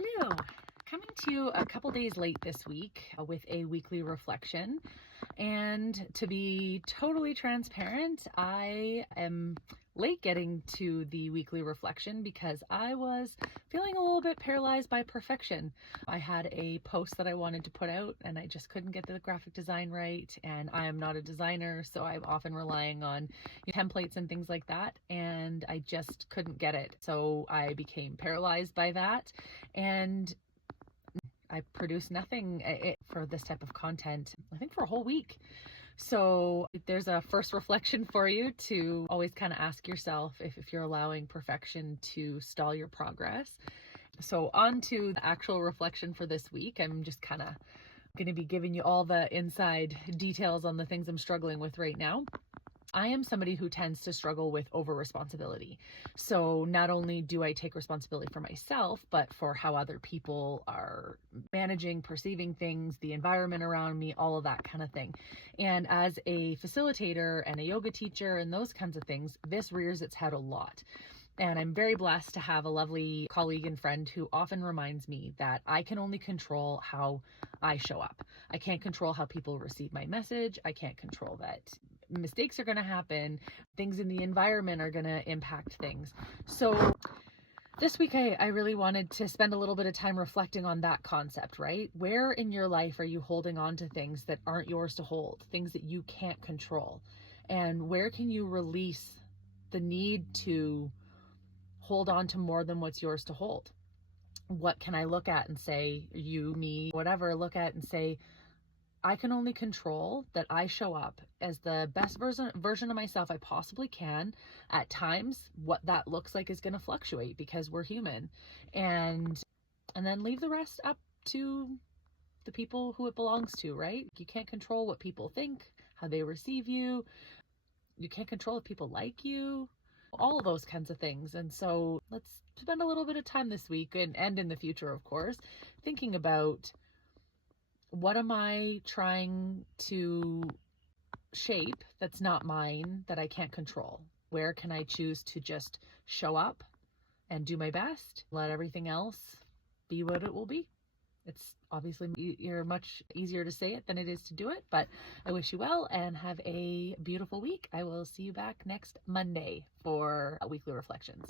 Hello, coming to you a couple days late this week with a weekly reflection. And to be totally transparent, I am late getting to the weekly reflection because I was feeling a little bit paralyzed by perfection. I had a post that I wanted to put out and I just couldn't get the graphic design right. And I am not a designer, so I'm often relying on templates and things like that. And I just couldn't get it. So I became paralyzed by that. And I produced nothing for this type of content, I think for a whole week. So there's a first reflection for you to always kind of ask yourself if you're allowing perfection to stall your progress. So on to the actual reflection for this week. I'm just kind of going to be giving you all the inside details on the things I'm struggling with right now. I am somebody who tends to struggle with over responsibility. So not only do I take responsibility for myself, but for how other people are managing, perceiving things, the environment around me, all of that kind of thing. And as a facilitator and a yoga teacher and those kinds of things, this rears its head a lot. And I'm very blessed to have a lovely colleague and friend who often reminds me that I can only control how I show up. I can't control how people receive my message. I can't control that mistakes are going to happen. Things in the environment are going to impact things. So this week, I really wanted to spend a little bit of time reflecting on that concept, right? Where in your life are you holding on to things that aren't yours to hold, things that you can't control? And where can you release the need to hold on to more than what's yours to hold? What can I look at and say, you, me, whatever, look at and say, I can only control that I show up as the best version of myself I possibly can. At times, what that looks like is going to fluctuate because we're human. And then leave the rest up to the people who it belongs to, right? You can't control what people think, how they receive you. You can't control if people like you, all of those kinds of things. And so let's spend a little bit of time this week and in the future, of course, thinking about, what am I trying to shape that's not mine, that I can't control? Where can I choose to just show up and do my best, let everything else be what it will be? It's obviously you're much easier to say it than it is to do it, but I wish you well and have a beautiful week. I will see you back next Monday for weekly reflections.